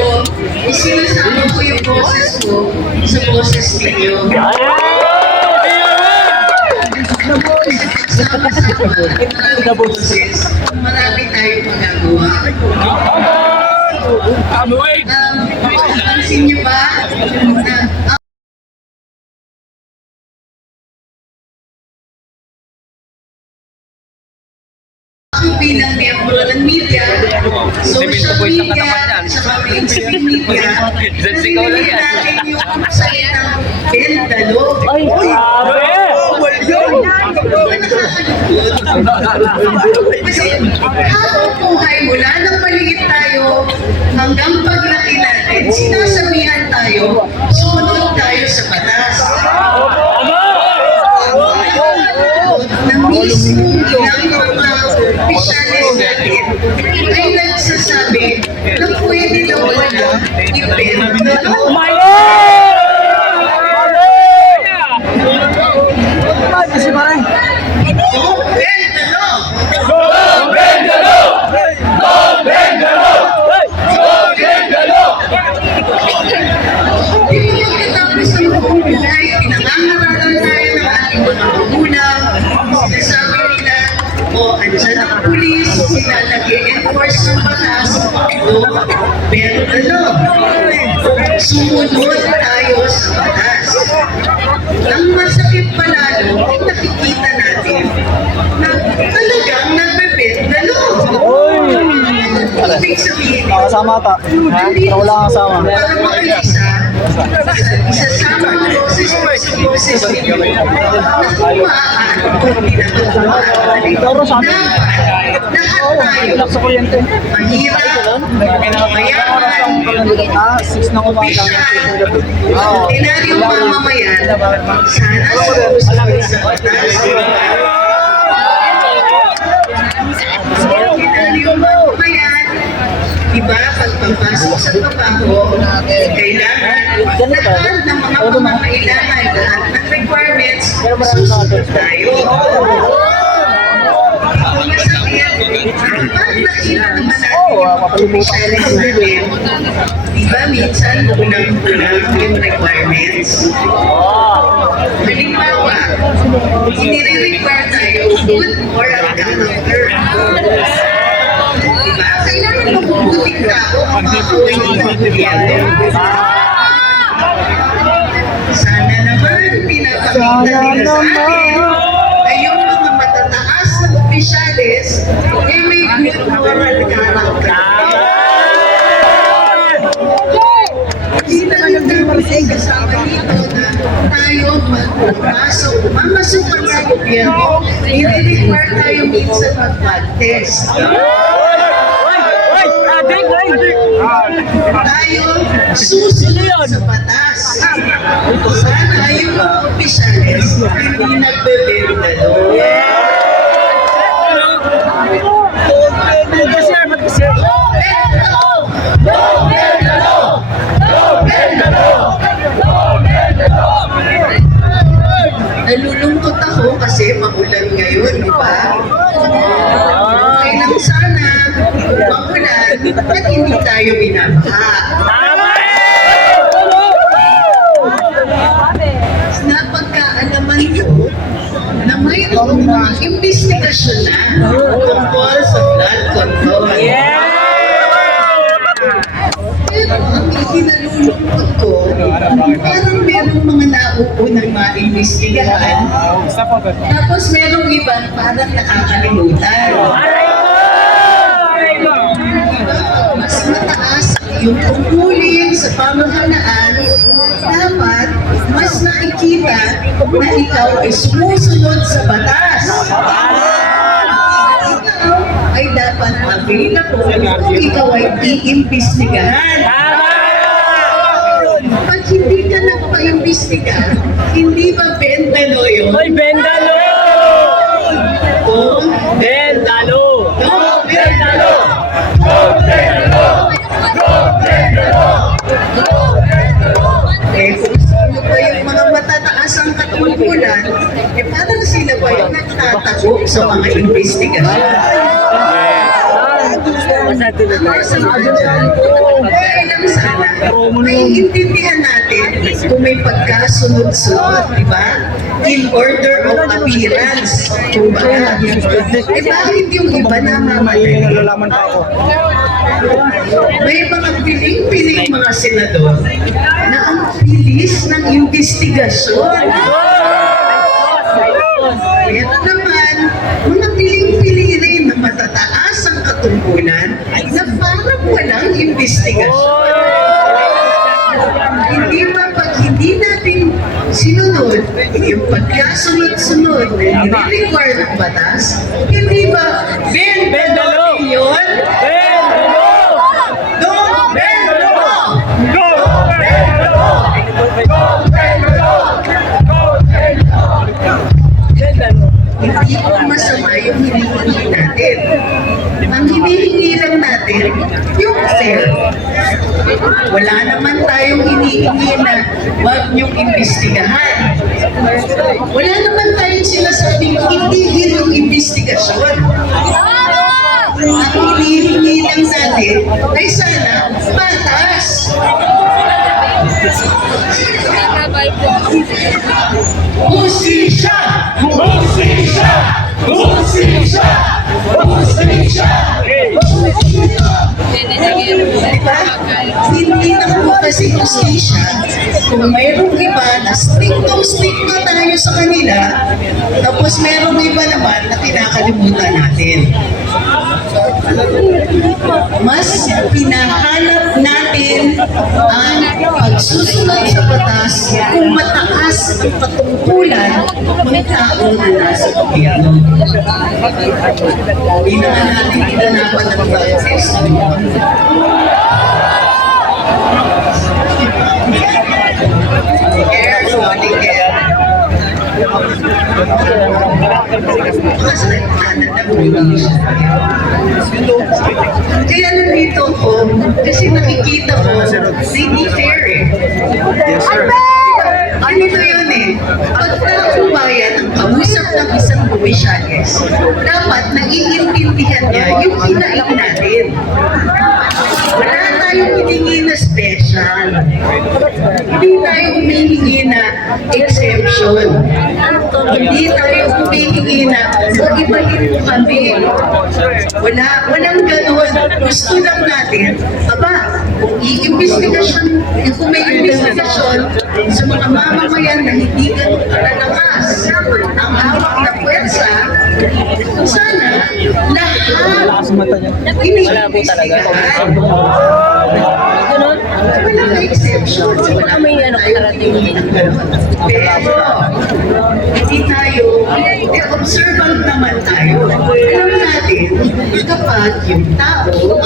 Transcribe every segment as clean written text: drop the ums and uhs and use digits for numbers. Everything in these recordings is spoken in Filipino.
kayo, isinasama ko yung boses ko sa boses ninyo. Sama-sama, maraming boses, marami tayong magagawa. Pansin niyo ba na ako bilang miyembro ng media, social media, sa mainstream media, narinig natin yung salitang bendalo. Kasi habang buhay mula nang maliit tayo hanggang paglaki natin, sinasabihan tayo, sumunod tayo sa batas. Na mismo ng mga opisyalis natin ay nagsasabi na pwede daw wala ibendalo. Sila nag-i-enforce ng batas pero sumunod tayo sa batas. Ang masakit palalo ay nakikita natin na talagang nagbebendalo. Ibig sabihin, Kasama ata. Wala kang kasama. para makalisa, isasama ang boses ninyo na kung maaari kung pinatutuan. Lahat tayo, mahirap, mayaman, ordinaryong mamamayan, sana susunod sa batas. Ordinaryong mamamayan, diba, pagpapasok sa trabaho, kailangan lahat ng mga pangangailangan, lahat ng requirements, susunod tayo. Pag nakita naman natin yung opisyalis natin, diba minsan kulang-kulang yung requirements? Halimbawa, inire-require tayo good moral character. Diba? Kailangan mabubuting tao ang mga kawin. Sana naman pinapakita nila sa atin na yung mga matataas na opisyalis ay may good moral character. Hindi talaga kasama dito na tayo magpapasok, mamasukan sa gobyerno, i-require tayo minsan mag-test. Tayo susunod sa batas. Sana yung mga opisyalis hindi nagbebendalo. Nalulungkot ako kasi maulan ngayon, di ba? Okay lang sana maulan at hindi tayo binabaha. Napagkaalaman ko na mayroong mga investigasyon na tungkol sa flood control. Pero ang ikinalulungkot ko, parang merong mga nauunang maimbestigahan, tapos merong ibang parang nakakalimutan. Mas mataas yung tungkulin sa pamahalaan, dapat mas nakikita na ikaw ay sumusunod sa batas. Ikaw ay dapat available kung ikaw ay iimbestigahan. Pag hindi ka nagpa-imbestiga, hindi ba bendalo yun? Ay, bendalo! Oh, Bendalo! no, bendalo! Eh, kung sino ba yung mga matataas ang katungkulan, eh parang sila ba yung nagtatago sa mga investigasyon? Ano sa mga dyan? Kailang Naiintindihan natin kung may pagkasunod-sunod, di ba? In order of appearance. Kumbaga, bakit yung iba namamadali? Nalalaman pa ako. May mga piling-piling mga senador na ang bilis ng investigasyon. Ito naman, mga piling-pili rin na matataas ang katungkulan na parang walang investigasyon. Hindi ba pag hindi natin sinunod yung pagkasunod-sunod na nire-require ng batas, hindi ba bend the law yun? Don't bend the law! Hindi ko masama yung hinihingi natin. Ang hinihingi lang natin, yung fair. Wala naman tayong hinihingi na huwag niyong imbestigahan. Wala naman tayong sinasabing itigil yung investigasyon. Ang hinihingi lang natin ay sana patas. Hustisya! Hustisya! Hustisya! Hustisya! Diba? Hindi na po kasi hustisya kung mayroong iba na striktong-stricto tayo sa kanila, tapos mayroong iba naman na kinakalimutan natin. Mas pinahanap natin ang pagsusunod sa batas kung mataas ang patungkulan ng taong na nasa gobyerno. Hindi naman natin kinanapan ng proses. Yes, morning, Ken. Kaya nandito ko, kasi nakikita ko na hindi fair eh. Yes, sir. Ganito yun eh. Pag taong bayan ang kausap ng isang komisyanes, dapat naiintindihan niya yung hinaing natin. Wala tayong hiningi na special. Hindi tayo humihingi na exemption. Hindi tayo humihingi na ibahin mo kami. Walang ganun. Gusto lang natin, kung kung may investigasyon sa mga mamamayan na hindi ganun kalalakas ang hawak na puwersa, sana lahat iniimbestigahan. Wala na exception. Wala may karating ng ganun. Pero, hindi tayo, observant naman tayo. Alam natin, kapag yung tao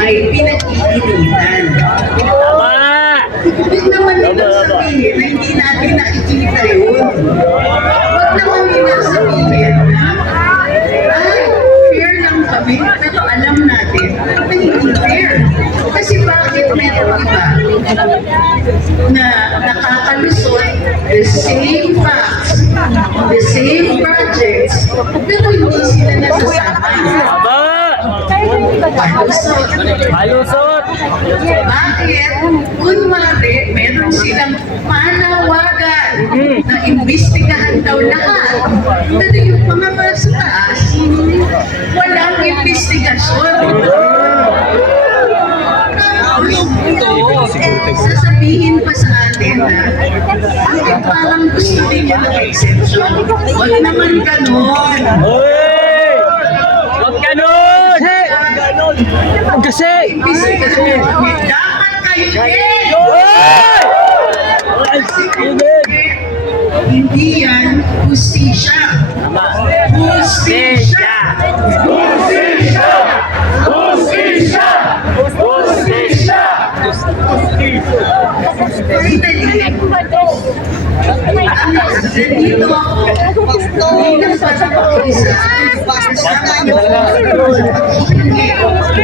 ay pinag-iinitan. Huwag naman nila sabihin na hindi natin nakikita yun. Huwag naman nila sabihin na, ay, fair lang kami, pero alam natin na hindi fair. Kasi bakit meron iba na nakakalusot the same facts, the same projects, pero hindi sila nasasama. Malusot! Bakit? Kunwari, meron silang panawagan na imbestigahan daw lahat. Pero yung mga nasa taas, walang investigasyon. Sasabihin pa sa atin na parang gusto din niya ng exemption. Huwag naman ganon. Huwag ganon! Kasi! Investigasyon. Dapat kayo din! Hindi yan hustisya. Hustisya! Hustisya! Hustisya! Hustisya! Finally, nandito ako. Bilang pagkakisa,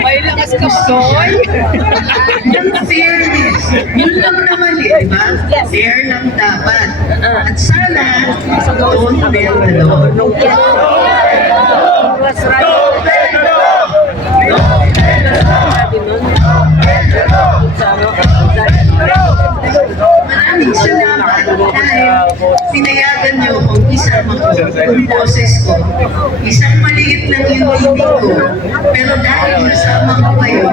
may lakas kasoy. Yung fairness, yun lang naman eh, di ba? Fair lang dapat. At sana, doon meron na doon. Don't bend the law! Don't bend the law! Don't bend the law! yung boses ko. Isang maliit lang yung hindi ko. Pero dahil kasama ko kayo,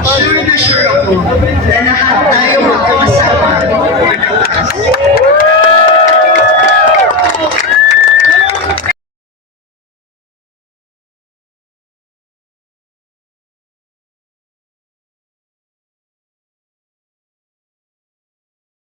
sure na sure ako na lahat tayo magkakasama.